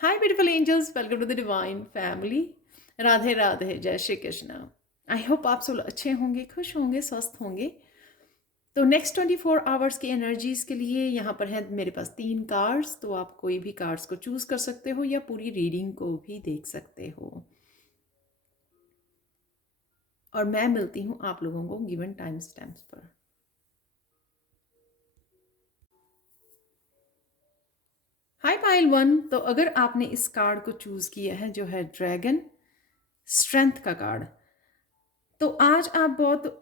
Hi beautiful angels, welcome to the divine family. Radhe Radhe, जय Shri Krishna. I hope आप सब अच्छे होंगे, खुश होंगे, स्वस्थ होंगे। तो नेक्स्ट 24 आवर्स की एनर्जीज के लिए यहाँ पर है मेरे पास 3 कार्ड्स। तो आप कोई भी कार्ड्स को चूज कर सकते हो या पूरी रीडिंग को भी देख सकते हो। और मैं मिलती हूँ आप लोगों को गिवन टाइम स्टैम्प्स पर। हाय पाइल वन। तो अगर आपने इस कार्ड को चूज किया है जो है ड्रैगन स्ट्रेंथ का कार्ड, तो आज आप बहुत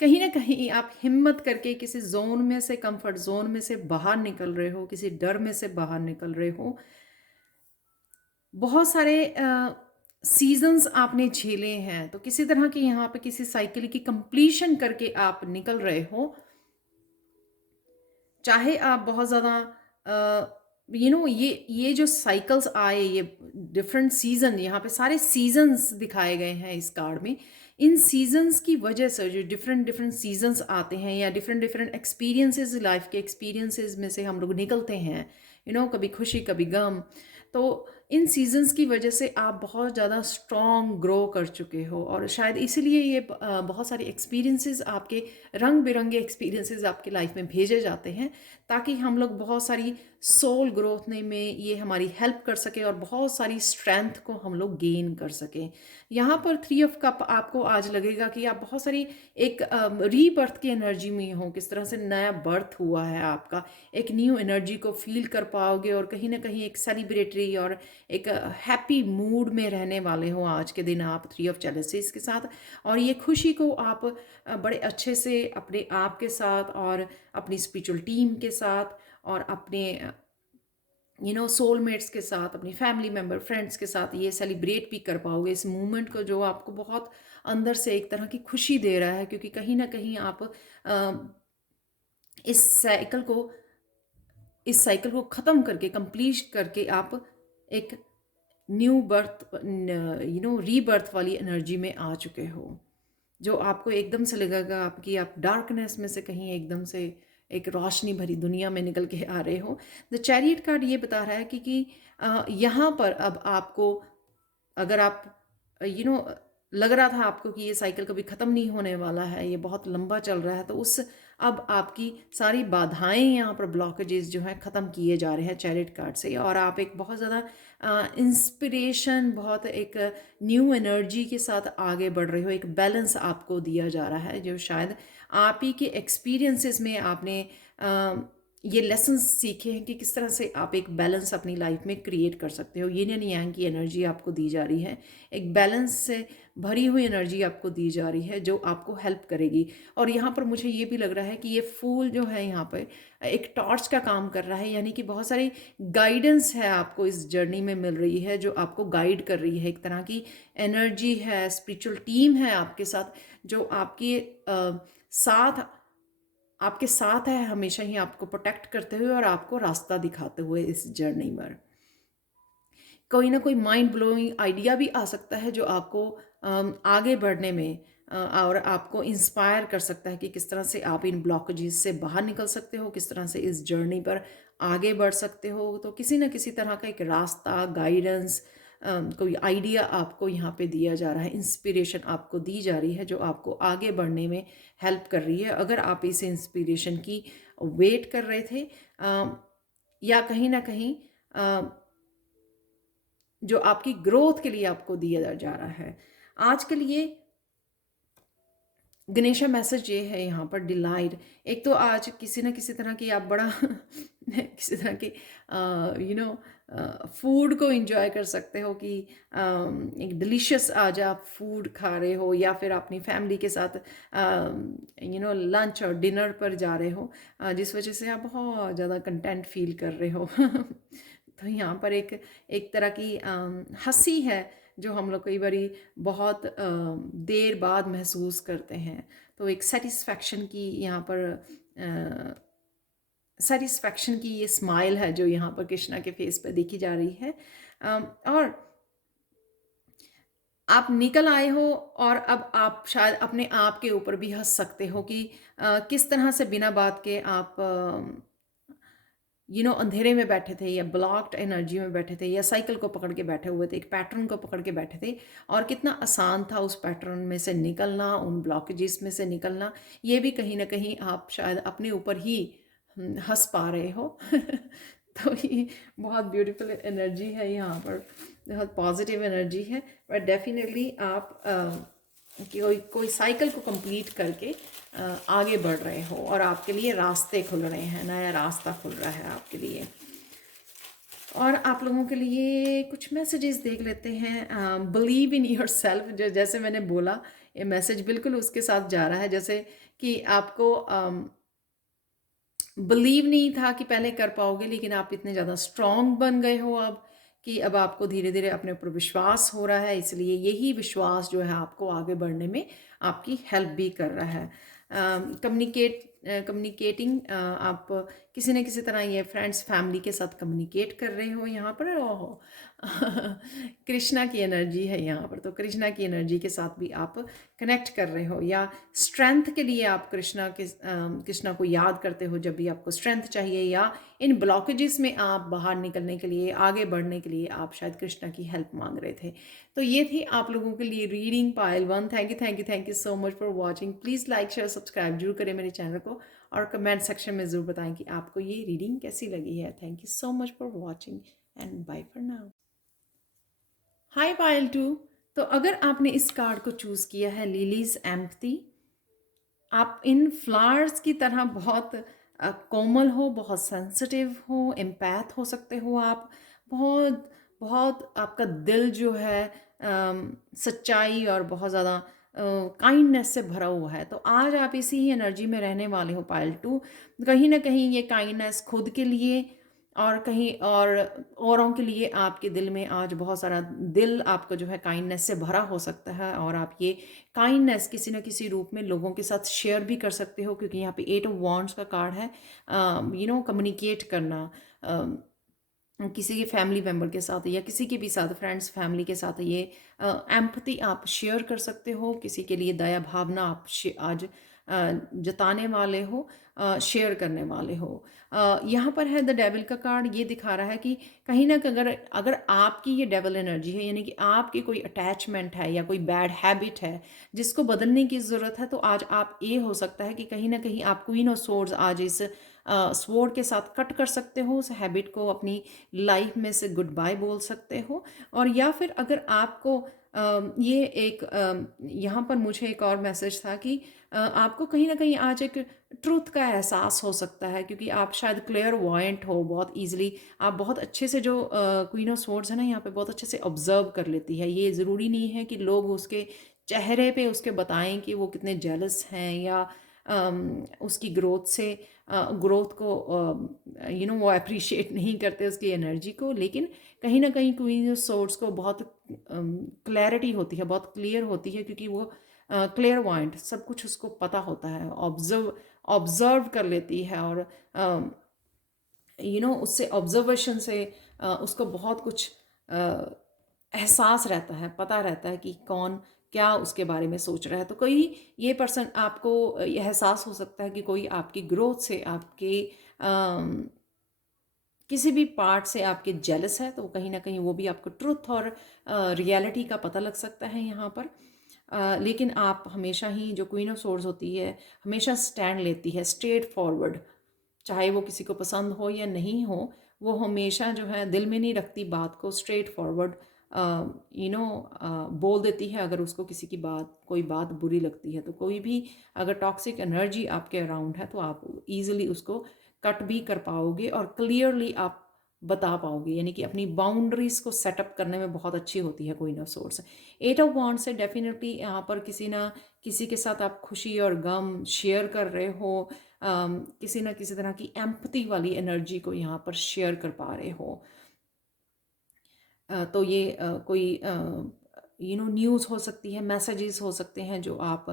कहीं ना कहीं आप हिम्मत करके किसी जोन में से, कंफर्ट जोन में से बाहर निकल रहे हो, किसी डर में से बाहर निकल रहे हो। बहुत सारे सीजन्स आपने झेले हैं, तो किसी तरह की यहाँ पे किसी साइकिल की कंप्लीशन करके आप निकल रहे हो। चाहे आप बहुत ज़्यादा ये जो साइकिल्स आए, ये डिफरेंट सीजन, यहाँ पे सारे सीजन्स दिखाए गए हैं इस कार्ड में। इन सीजन्स की वजह से जो डिफरेंट डिफरेंट सीजन्स आते हैं या डिफरेंट डिफरेंट एक्सपीरियंसेस, लाइफ के एक्सपीरियंसेस में से हम लोग निकलते हैं, कभी खुशी कभी गम। तो इन सीजन्स की वजह से आप बहुत ज़्यादा स्ट्रॉन्ग ग्रो कर चुके हो, और शायद इसीलिए ये बहुत सारे एक्सपीरियंसेस आपके, रंग बिरंगे एक्सपीरियंसेस आपकी लाइफ में भेजे जाते हैं, ताकि हम लोग बहुत सारी सोल ग्रोथ में ये हमारी हेल्प कर सके और बहुत सारी स्ट्रेंथ को हम लोग गेन कर सकें। यहाँ पर 3 ऑफ कप आपको आज लगेगा कि आप बहुत सारी एक रीबर्थ की एनर्जी में हो, किस तरह से नया बर्थ हुआ है आपका, एक न्यू एनर्जी को फील कर पाओगे, और कहीं ना कहीं एक सेलिब्रेटरी और एक हैप्पी मूड में रहने वाले हो आज के दिन आप 3 ऑफ चैलेंजेस के साथ। और ये खुशी को आप बड़े अच्छे से अपने आप के साथ और अपनी स्पिरिचुअल टीम के साथ और अपने सोलमेट्स के साथ, अपनी फैमिली मेम्बर, फ्रेंड्स के साथ ये सेलिब्रेट भी कर पाओगे इस मोमेंट को, जो आपको बहुत अंदर से एक तरह की खुशी दे रहा है, क्योंकि कहीं ना कहीं आप इस साइकिल को ख़त्म करके, कंप्लीट करके, आप एक न्यू बर्थ, रीबर्थ वाली एनर्जी में आ चुके हो, जो आपको एकदम से लगेगा आपकी, आप डार्कनेस में से कहीं एकदम से एक रोशनी भरी दुनिया में निकल के आ रहे हो। द चैरियट कार्ड ये बता रहा है कि यहाँ पर अब आपको, अगर आप लग रहा था आपको कि ये साइकिल कभी ख़त्म नहीं होने वाला है, ये बहुत लंबा चल रहा है, तो उस अब आपकी सारी बाधाएं, यहाँ पर ब्लॉकेजेस जो हैं ख़त्म किए जा रहे हैं चैरिट कार्ड से, और आप एक बहुत ज़्यादा इंस्पिरेशन, बहुत एक न्यू एनर्जी के साथ आगे बढ़ रहे हो। एक बैलेंस आपको दिया जा रहा है, जो शायद आप ही के एक्सपीरियंसेस में आपने ये लेसन्स सीखे हैं कि किस तरह से आप एक बैलेंस अपनी लाइफ में क्रिएट कर सकते हो। यिन एंड यांग की एनर्जी आपको दी जा रही है, एक बैलेंस से भरी हुई एनर्जी आपको दी जा रही है, जो आपको हेल्प करेगी। और यहाँ पर मुझे ये भी लग रहा है कि ये फूल जो है यहाँ पर एक टॉर्च का काम कर रहा है, यानी कि बहुत सारी गाइडेंस है आपको इस जर्नी में मिल रही है, जो आपको गाइड कर रही है। एक तरह की एनर्जी है, स्पिरिचुअल टीम है आपके साथ, जो साथ आपके साथ है, हमेशा ही आपको प्रोटेक्ट करते हुए और आपको रास्ता दिखाते हुए इस जर्नी में। कोई ना कोई माइंड ब्लोइंग आइडिया भी आ सकता है, जो आपको आगे बढ़ने में और आपको इंस्पायर कर सकता है कि किस तरह से आप इन ब्लॉकेजेस से बाहर निकल सकते हो, किस तरह से इस जर्नी पर आगे बढ़ सकते हो। तो किसी न किसी तरह का एक रास्ता, गाइडेंस, कोई आइडिया आपको यहाँ पे दिया जा रहा है, इंस्पिरेशन आपको दी जा रही है, जो आपको आगे बढ़ने में हेल्प कर रही है। अगर आप इस इंस्पिरेशन की वेट कर रहे थे, या कहीं ना कहीं जो आपकी ग्रोथ के लिए आपको दिया जा रहा है आज के लिए, गणेशा मैसेज ये है यहाँ पर, डिलाइट। एक तो आज किसी न किसी तरह की आप बड़ा किसी तरह की फूड को एंजॉय कर सकते हो, कि एक डिलीशियस आज आप फूड खा रहे हो, या फिर अपनी फैमिली के साथ लंच और डिनर पर जा रहे हो, जिस वजह से आप बहुत ज़्यादा कंटेंट फील कर रहे हो। तो यहाँ पर एक एक तरह की हंसी है, जो हम लोग कई बारी बहुत देर बाद महसूस करते हैं। तो एक सेटिस्फैक्शन की यहाँ पर सेटिस्फैक्शन की ये स्माइल है, जो यहाँ पर कृष्णा के फेस पर देखी जा रही है। और आप निकल आए हो और अब आप शायद अपने आप के ऊपर भी हँस सकते हो कि किस तरह से बिना बात के आप अंधेरे में बैठे थे या ब्लॉक्ड एनर्जी में बैठे थे या साइकिल को पकड़ के बैठे हुए थे, एक पैटर्न को पकड़ के बैठे थे और कितना आसान था उस पैटर्न में से निकलना, उन ब्लॉकेजेस में से निकलना। ये भी कहीं न कहीं आप शायद अपने ऊपर ही हँस पा रहे हो। तो ये बहुत ब्यूटीफुल एनर्जी है यहाँ पर, बहुत पॉजिटिव एनर्जी है। बट डेफ़िनेटली आप कि कोई कोई साइकिल को कंप्लीट करके आगे बढ़ रहे हो और आपके लिए रास्ते खुल रहे हैं, नया रास्ता खुल रहा है आपके लिए। और आप लोगों के लिए कुछ मैसेजेस देख लेते हैं। बिलीव इन योर सेल्फ, जो जैसे मैंने बोला, ये मैसेज बिल्कुल उसके साथ जा रहा है, जैसे कि आपको बिलीव नहीं था कि पहले कर पाओगे, लेकिन आप इतने ज़्यादा स्ट्रॉन्ग बन गए हो अब कि अब आपको धीरे धीरे अपने ऊपर विश्वास हो रहा है। इसलिए यही विश्वास जो है आपको आगे बढ़ने में आपकी हेल्प भी कर रहा है। कम्युनिकेटिंग, आप किसी न किसी तरह ये फ्रेंड्स फैमिली के साथ कम्युनिकेट कर रहे हो यहाँ पर। ओहो कृष्णा की एनर्जी है यहाँ पर, तो कृष्णा की एनर्जी के साथ भी आप कनेक्ट कर रहे हो, या स्ट्रेंथ के लिए आप कृष्णा को याद करते हो जब भी आपको स्ट्रेंथ चाहिए, या इन ब्लॉकेजेस में आप बाहर निकलने के लिए, आगे बढ़ने के लिए आप शायद कृष्णा की हेल्प मांग रहे थे। तो ये थी आप लोगों के लिए reading pile 1। Thank you so much for watching. Please like share subscribe जरूर करें मेरे चैनल को, और कमेंट सेक्शन में ज़रूर बताएं कि आपको ये रीडिंग कैसी लगी है। Thank you so much for watching and bye for now. Hi Payal 2। तो अगर आपने इस कार्ड को चूज़ किया है, लिलीज एम्पथी, आप इन फ्लावर्स की तरह बहुत कोमल हो, बहुत सेंसिटिव हो, एम्पैथ हो सकते हो आप। बहुत बहुत आपका दिल जो है सच्चाई और बहुत ज़्यादा काइंडनेस से भरा हुआ है। तो आज आप इसी ही एनर्जी में रहने वाले हो पायल 2। कहीं ना कहीं ये काइंडनेस खुद के लिए और कहीं और औरों के लिए आपके दिल में आज बहुत सारा, दिल आपका जो है काइंडनेस से भरा हो सकता है, और आप ये काइंडनेस किसी न किसी रूप में लोगों के साथ शेयर भी कर सकते हो, क्योंकि यहाँ पे 8 ऑफ वॉन्ड्स का कार्ड है। कम्युनिकेट करना, किसी के फैमिली मेम्बर के साथ या किसी के भी साथ, फ्रेंड्स फैमिली के साथ, ये एम्पैथी आप शेयर कर सकते हो। किसी के लिए दया भावना आप आज जताने वाले हो, शेयर करने वाले हो। यहाँ पर है द डेविल का कार्ड। ये दिखा रहा है कि कहीं ना कहीं अगर अगर आपकी ये डेविल एनर्जी है, यानी कि आपकी कोई अटैचमेंट है या कोई बैड हैबिट है जिसको बदलने की ज़रूरत है, तो आज आप, ये हो सकता है कि कहीं ना कहीं आप क्वीन ऑफ सोर्ड्स आज इस स्वॉर्ड के साथ कट कर सकते हो, उस हैबिट को अपनी लाइफ में से गुड बाय बोल सकते हो। और या फिर अगर आपको ये एक यहाँ पर मुझे एक और मैसेज था कि आपको कहीं ना कहीं आज एक ट्रूथ का एहसास हो सकता है, क्योंकि आप शायद क्लियर वॉयंट हो बहुत ईजिली। आप बहुत अच्छे से, जो क्वीन ऑफ सोर्ड्स है ना यहाँ पे, बहुत अच्छे से ऑब्जर्व कर लेती है। ये ज़रूरी नहीं है कि लोग उसके चेहरे पे उसके बताएं कि वो कितने जेलस हैं, या उसकी ग्रोथ से, ग्रोथ को वो अप्रिशिएट नहीं करते उसकी एनर्जी को। लेकिन कहीं ना कहीं क्वीन ऑफ सोर्ड्स को बहुत क्लैरिटी होती है, बहुत क्लियर होती है, क्योंकि वो क्लियर पॉइंट, सब कुछ उसको पता होता है, ऑब्जर्व कर लेती है, और उससे ऑब्जर्वेशन से उसको बहुत कुछ एहसास रहता है, पता रहता है कि कौन क्या उसके बारे में सोच रहा है। तो कोई ये पर्सन, आपको ये एहसास हो सकता है कि कोई आपकी ग्रोथ से, आपके किसी भी पार्ट से आपके जेलस है, तो कहीं ना कहीं वो भी आपको ट्रुथ और रियलिटी का पता लग सकता है यहाँ पर। लेकिन आप हमेशा ही, जो क्वीन ऑफ सोर्ड्स होती है, हमेशा स्टैंड लेती है स्ट्रेट फॉरवर्ड, चाहे वो किसी को पसंद हो या नहीं हो। वो हमेशा जो है दिल में नहीं रखती बात को, स्ट्रेट फॉरवर्ड बोल देती है अगर उसको किसी की बात, कोई बात बुरी लगती है। तो कोई भी अगर टॉक्सिक एनर्जी आपके अराउंड है, तो आप ईजिली उसको कट भी कर पाओगे और क्लियरली आप बता पाओगे, यानी कि अपनी बाउंड्रीज को सेटअप करने में बहुत अच्छी होती है क्वीन ऑफ सोर्ड्स। 8 ऑफ वॉन्ड से डेफिनेटली यहाँ पर किसी ना किसी के साथ आप खुशी और गम शेयर कर रहे हो, किसी ना किसी तरह की एम्पैथी वाली एनर्जी को यहाँ पर शेयर कर पा रहे हो। तो ये कोई न्यूज़ हो सकती है, मैसेजेस हो सकते हैं जो आप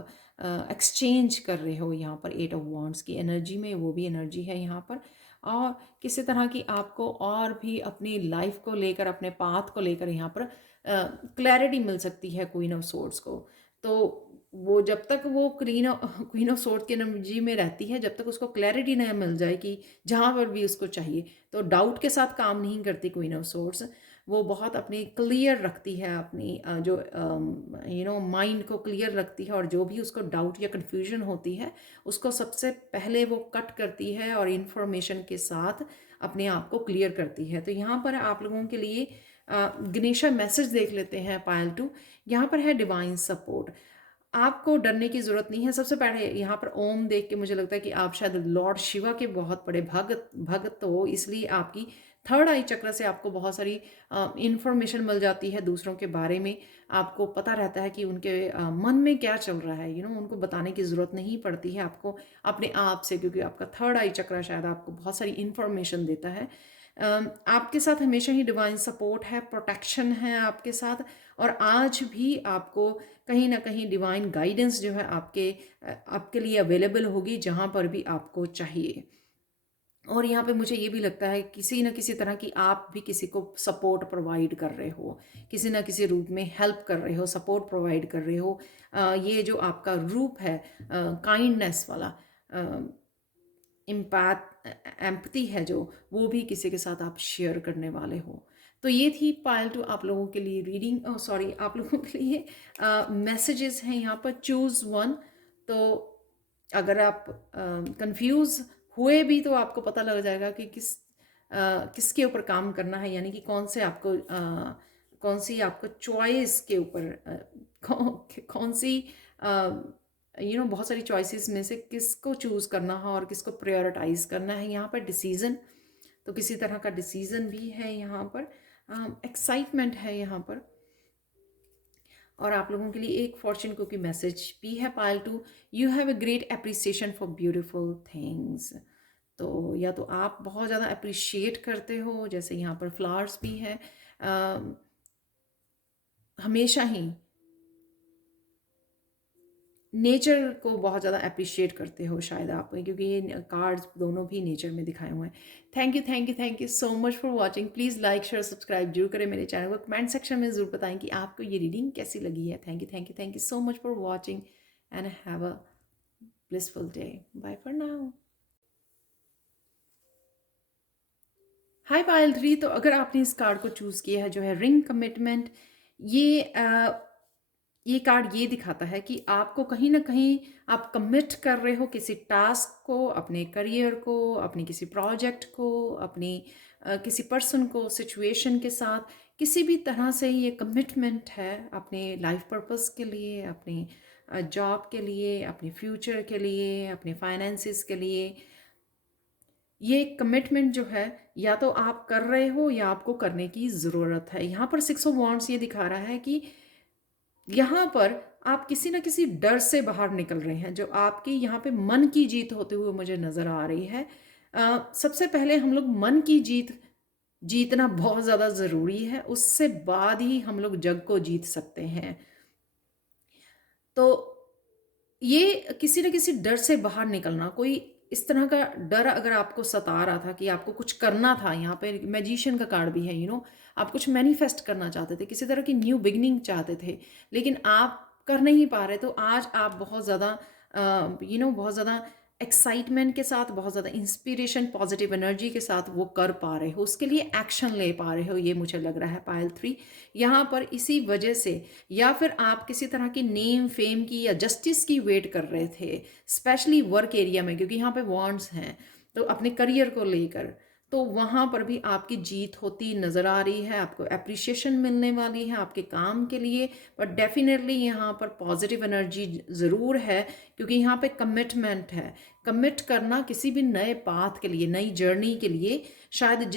एक्सचेंज कर रहे हो यहाँ पर 8 ऑफ वॉन्ड्स की एनर्जी में, वो भी एनर्जी है यहाँ पर। और किसी तरह की आपको और भी अपनी लाइफ को लेकर, अपने पाथ को लेकर यहाँ पर क्लैरिटी मिल सकती है क्वीन ऑफ सोर्ड्स को। तो वो जब तक वो क्वीन ऑफ सोर्ड की एनर्जी में रहती है, जब तक उसको क्लैरिटी नहीं मिल जाए कि जहाँ पर भी उसको चाहिए, तो डाउट के साथ काम नहीं करती क्वीन ऑफ सोर्ड्स। वो बहुत अपनी क्लियर रखती है, अपनी जो माइंड को क्लियर रखती है, और जो भी उसको डाउट या कन्फ्यूजन होती है उसको सबसे पहले वो कट करती है और इन्फॉर्मेशन के साथ अपने आप को क्लियर करती है। तो यहाँ पर आप लोगों के लिए गणेशा मैसेज देख लेते हैं पायल टू। यहाँ पर है डिवाइन सपोर्ट। आपको डरने की ज़रूरत नहीं है। सबसे पहले यहाँ पर ओम देख के मुझे लगता है कि आप शायद लॉर्ड शिवा के बहुत बड़े भक्त भक्त हो, इसलिए आपकी थर्ड आई चक्र से आपको बहुत सारी इंफॉर्मेशन मिल जाती है दूसरों के बारे में। आपको पता रहता है कि उनके मन में क्या चल रहा है, उनको बताने की ज़रूरत नहीं पड़ती है आपको अपने आप से, क्योंकि आपका थर्ड आई चक्र शायद आपको बहुत सारी इंफॉर्मेशन देता है। आपके साथ हमेशा ही डिवाइन सपोर्ट है, प्रोटेक्शन है आपके साथ, और आज भी आपको कहीं ना कहीं डिवाइन गाइडेंस जो है आपके लिए अवेलेबल होगी जहाँ पर भी आपको चाहिए। और यहाँ पे मुझे ये भी लगता है किसी न किसी तरह की आप भी किसी को सपोर्ट प्रोवाइड कर रहे हो, किसी न किसी रूप में हेल्प कर रहे हो, सपोर्ट प्रोवाइड कर रहे हो। ये जो आपका रूप है काइंडनेस वाला, इम्पैथ एम्पथी है जो, वो भी किसी के साथ आप शेयर करने वाले हो। तो ये थी पायल टू आप लोगों के लिए रीडिंग, सॉरी आप लोगों के लिए मैसेजेस हैं यहाँ पर। Choose one. तो अगर आप कंफ्यूज हुए भी तो आपको पता लग जाएगा कि किसके ऊपर काम करना है, यानी कि कौन सी आपको चॉइस के ऊपर कौन सी बहुत सारी चॉइसेस में से किसको चूज़ करना है और किसको प्रायोरिटाइज करना है। यहाँ पर डिसीज़न, तो किसी तरह का डिसीज़न भी है यहाँ पर, एक्साइटमेंट है यहाँ पर। और आप लोगों के लिए एक फॉर्चून कुकी मैसेज भी है Payal two. You have a great appreciation for beautiful things. तो या तो आप बहुत ज़्यादा अप्रिशिएट करते हो, जैसे यहाँ पर फ्लावर्स भी है, हमेशा ही नेचर को बहुत ज़्यादा अप्रिशिएट करते हो शायद आप, क्योंकि ये कार्ड्स दोनों भी नेचर में दिखाए हुए हैं। Thank you so much for watching. Please like share subscribe जरूर करें मेरे चैनल को। कमेंट सेक्शन में ज़रूर बताएं कि आपको ये रीडिंग कैसी लगी है। Thank you so much for watching and have a blissful day. Bye for now. Hi Payal three. तो अगर आपने इस कार्ड को चूज़ किया है जो है रिंग कमिटमेंट, ये ये कार्ड ये दिखाता है कि आपको कहीं ना कहीं आप कमिट कर रहे हो किसी टास्क को, अपने करियर को, अपने किसी प्रोजेक्ट को, अपनी किसी पर्सन को, सिचुएशन के साथ किसी भी तरह से ये कमिटमेंट है अपने लाइफ पर्पस के लिए, अपने जॉब के लिए, अपने फ्यूचर के लिए, अपने फाइनेंसिस के लिए। ये कमिटमेंट जो है या तो आप कर रहे हो या आपको करने की ज़रूरत है। यहाँ पर 6 ऑफ वांड्स ये दिखा रहा है कि यहाँ पर आप किसी न किसी डर से बाहर निकल रहे हैं, जो आपकी यहाँ पे मन की जीत होते हुए मुझे नज़र आ रही है। सबसे पहले हम लोग मन की जीतना बहुत ज़्यादा ज़रूरी है, उससे बाद ही हम लोग जग को जीत सकते हैं। तो ये किसी न किसी डर से बाहर निकलना, कोई इस तरह का डर अगर आपको सता रहा था कि आपको कुछ करना था, यहाँ पे मैजिशियन का कार्ड भी है, आप कुछ मैनिफेस्ट करना चाहते थे, किसी तरह की न्यू बिगनिंग चाहते थे, लेकिन आप कर नहीं पा रहे। तो आज आप बहुत ज़्यादा बहुत ज़्यादा एक्साइटमेंट के साथ, बहुत ज़्यादा इंस्पिरेशन, पॉजिटिव एनर्जी के साथ वो कर पा रहे हो, उसके लिए एक्शन ले पा रहे हो, ये मुझे लग रहा है पायल थ्री यहाँ पर। इसी वजह से, या फिर आप किसी तरह की नेम फेम की या जस्टिस की वेट कर रहे थे, स्पेशली वर्क एरिया में, क्योंकि यहाँ पे वॉन्ड्स हैं, तो अपने करियर को लेकर, तो वहाँ पर भी आपकी जीत होती नज़र आ रही है। आपको अप्रिशिएशन मिलने वाली है आपके काम के लिए, बट डेफिनेटली यहाँ पर पॉजिटिव एनर्जी ज़रूर है, क्योंकि यहाँ पे कमिटमेंट है। कमिट करना किसी भी नए पाथ के लिए, नई जर्नी के लिए, शायद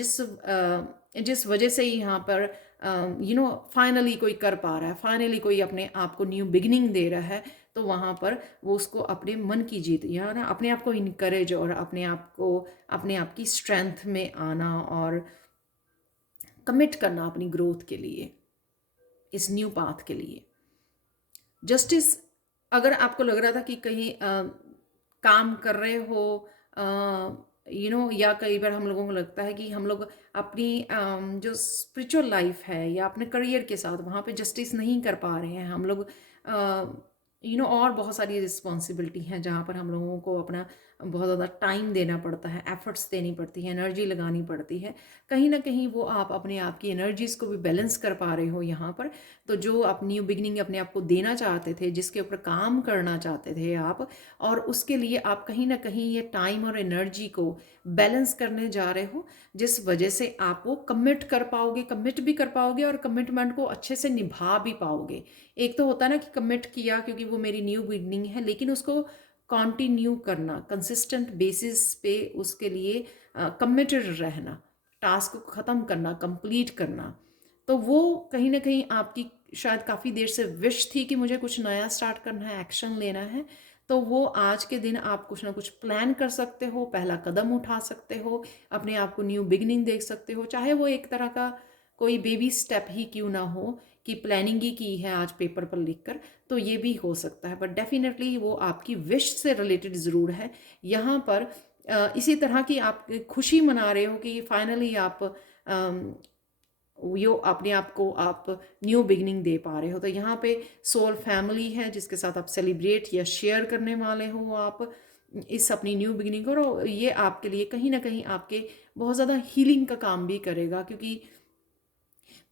जिस वजह से यहाँ पर फाइनली कोई कर पा रहा है, फाइनली कोई अपने आप को न्यू बिगिनिंग दे रहा है, तो वहाँ पर वो उसको अपने मन की जीत, या ना अपने आप को इनकरेज, और अपने आप की स्ट्रेंथ में आना और कमिट करना अपनी ग्रोथ के लिए, इस न्यू पाथ के लिए। जस्टिस, अगर आपको लग रहा था कि कहीं काम कर रहे हो, या कई बार हम लोगों को लगता है कि हम लोग अपनी जो स्पिरिचुअल लाइफ है या अपने करियर के साथ वहाँ पे जस्टिस नहीं कर पा रहे हैं हम लोग। और बहुत सारी रिस्पॉन्सिबिलिटी हैं जहाँ पर हम लोगों को अपना बहुत ज़्यादा टाइम देना पड़ता है, एफर्ट्स देनी पड़ती है, एनर्जी लगानी पड़ती है। कहीं ना कहीं वो आप अपने आप की एनर्जीज़ को भी बैलेंस कर पा रहे हो यहाँ पर। तो जो आप न्यू बिगनिंग अपने आप को देना चाहते थे, जिसके ऊपर काम करना चाहते थे आप, और उसके लिए आप कहीं ना कहीं ये टाइम और एनर्जी को बैलेंस करने जा रहे हो, जिस वजह से आप वो कमिट भी कर पाओगे और कमिटमेंट को अच्छे से निभा भी पाओगे। एक तो होता है ना कि कमिट किया क्योंकि वो मेरी न्यू बिगनिंग है, लेकिन उसको कंटिन्यू करना, कंसिस्टेंट बेसिस पे उसके लिए कमिटेड रहना, टास्क को ख़त्म करना, कंप्लीट करना। तो वो कहीं ना कहीं आपकी शायद काफ़ी देर से विश थी कि मुझे कुछ नया स्टार्ट करना है, एक्शन लेना है। तो वो आज के दिन आप कुछ ना कुछ प्लान कर सकते हो, पहला कदम उठा सकते हो, अपने आप को न्यू बिगनिंग देख सकते हो, चाहे वो एक तरह का कोई बेबी स्टेप ही क्यों ना हो कि प्लानिंग ही की है आज पेपर पर लिखकर, तो ये भी हो सकता है। बट डेफिनेटली वो आपकी विश से रिलेटेड ज़रूर है। यहाँ पर इसी तरह की आप खुशी मना रहे हो कि फाइनली आप यो अपने आप को आप न्यू बिगनिंग दे पा रहे हो। तो यहाँ पे सोल फैमिली है जिसके साथ आप सेलिब्रेट या शेयर करने वाले हो आप इस अपनी न्यू बिगनिंग को, और ये आपके लिए कहीं ना कहीं आपके बहुत ज़्यादा हीलिंग का काम भी करेगा, क्योंकि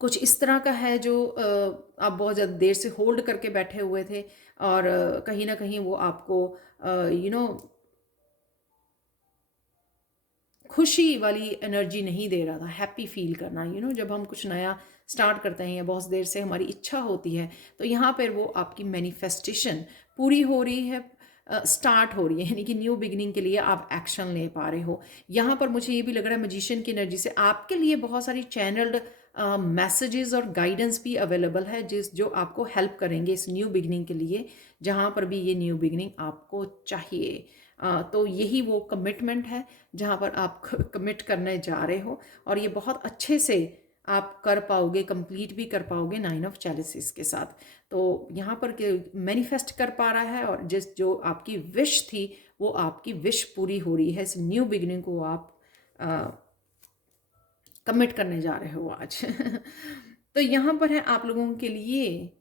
कुछ इस तरह का है जो आप बहुत ज़्यादा देर से होल्ड करके बैठे हुए थे, और कहीं ना कहीं वो आपको यू नो खुशी वाली एनर्जी नहीं दे रहा था, हैप्पी फील करना। जब हम कुछ नया स्टार्ट करते हैं या बहुत देर से हमारी इच्छा होती है, तो यहाँ पर वो आपकी मैनिफेस्टेशन पूरी हो रही है, स्टार्ट हो रही है, यानी कि न्यू बिगिनिंग के लिए आप एक्शन ले पा रहे हो। यहाँ पर मुझे ये भी लग रहा है मजिशियन की एनर्जी से आपके लिए बहुत सारी चैनल्ड मैसेजेस और गाइडेंस भी अवेलेबल है जो आपको हेल्प करेंगे इस न्यू बिगिनिंग के लिए, जहाँ पर भी ये न्यू बिगिनिंग आपको चाहिए। तो यही वो कमिटमेंट है जहाँ पर आप कमिट करने जा रहे हो, और ये बहुत अच्छे से आप कर पाओगे, कंप्लीट भी कर पाओगे 9 ऑफ चैलिसेस के साथ। तो यहाँ पर मैनिफेस्ट कर पा रहा है, और जो आपकी विश थी वो आपकी विश पूरी हो रही है। इस न्यू बिगिनिंग को आप कमिट करने जा रहे हो आज। तो यहाँ पर है आप लोगों के लिए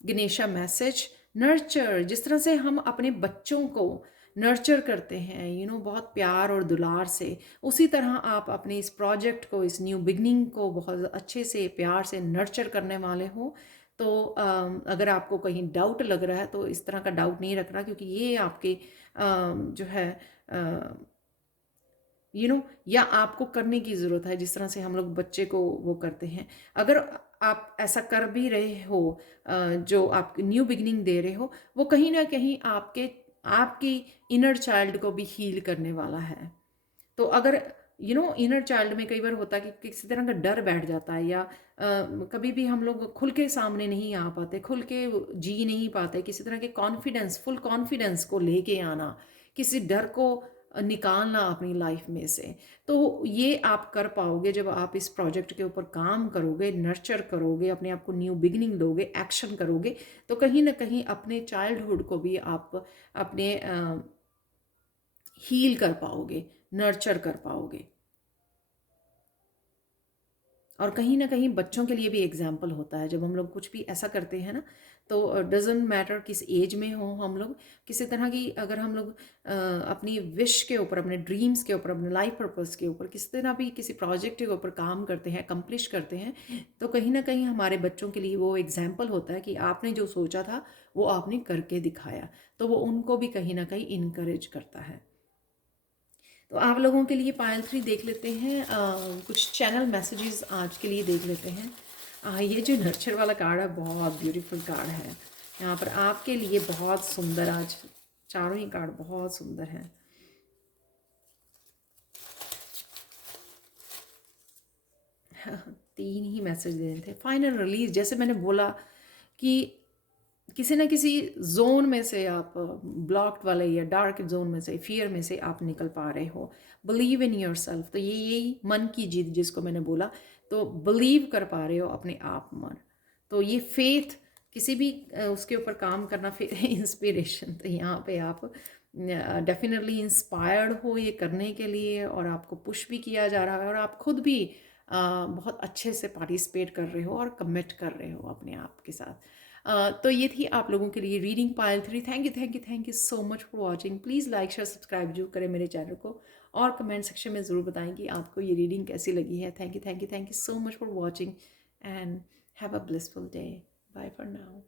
गणेशा मैसेज, नर्चर। जिस तरह से हम अपने बच्चों को नर्चर करते हैं बहुत प्यार और दुलार से, उसी तरह आप अपने इस प्रोजेक्ट को, इस न्यू बिगनिंग को बहुत अच्छे से प्यार से नर्चर करने वाले हो। तो अगर आपको कहीं डाउट लग रहा है तो इस तरह का डाउट नहीं रखना, क्योंकि ये आपके जो है या आपको करने की ज़रूरत है, जिस तरह से हम लोग बच्चे को वो करते हैं। अगर आप ऐसा कर भी रहे हो, जो आप न्यू बिगिनिंग दे रहे हो, वो कहीं ना कहीं आपकी इनर चाइल्ड को भी हील करने वाला है। तो अगर इनर चाइल्ड में कई बार होता है कि किसी तरह का डर बैठ जाता है, या कभी भी हम लोग खुल के सामने नहीं आ पाते, खुल के जी नहीं पाते, किसी तरह के फुल कॉन्फिडेंस को लेके आना, किसी डर को निकालना अपनी लाइफ में से। तो ये आप कर पाओगे जब आप इस प्रोजेक्ट के ऊपर काम करोगे, नर्चर करोगे, अपने आप को न्यू बिगिनिंग दोगे, एक्शन करोगे। तो कहीं ना कहीं अपने चाइल्डहुड को भी आप अपने हील कर पाओगे, नर्चर कर पाओगे। और कहीं ना कहीं बच्चों के लिए भी एग्जाम्पल होता है जब हम लोग कुछ भी ऐसा करते हैं ना, तो डजेंट मैटर किस एज में हो हम लोग, किसी तरह की अगर हम लोग अपनी विश के ऊपर, अपने ड्रीम्स के ऊपर, अपने लाइफ पर्पस के ऊपर किसी तरह भी किसी प्रोजेक्ट के ऊपर काम करते हैं, कंप्लिश करते हैं, तो कहीं ना कहीं हमारे बच्चों के लिए वो एग्जाम्पल होता है कि आपने जो सोचा था वो आपने करके दिखाया। तो वो उनको भी कहीं ना कहीं इनकरेज करता है। तो आप लोगों के लिए पायल 3 देख लेते हैं, कुछ चैनल मैसेजेस आज के लिए देख लेते हैं। ये जो नर्चर वाला कार्ड है बहुत ब्यूटीफुल कार्ड है। यहाँ पर आपके लिए बहुत सुंदर, आज चारों ही कार्ड बहुत सुंदर हैं। तीन ही मैसेज दे रहे थे। फाइनल रिलीज, जैसे मैंने बोला कि किसी न किसी जोन में से आप, ब्लॉक्ड वाले या डार्क जोन में से, फियर में से आप निकल पा रहे हो। बिलीव इन योर सेल्फ, तो यही मन की जीत जिसको मैंने बोला, तो बिलीव कर पा रहे हो अपने आप मन। तो ये फेथ, किसी भी उसके ऊपर काम करना, फिर इंस्पिरेशन, तो यहाँ पे आप डेफिनेटली इंस्पायर्ड हो ये करने के लिए, और आपको पुश भी किया जा रहा है, और आप खुद भी बहुत अच्छे से पार्टिसिपेट कर रहे हो और कमिट कर रहे हो अपने आप के साथ। तो ये थी आप लोगों के लिए reading pile 3। Thank you, thank you, thank you so much for watching. Please like share subscribe जरूर करें मेरे चैनल को, और कमेंट सेक्शन में ज़रूर बताएं कि आपको ये रीडिंग कैसी लगी है। Thank you, thank you, thank you so much for watching, and have a blissful day. Bye for now.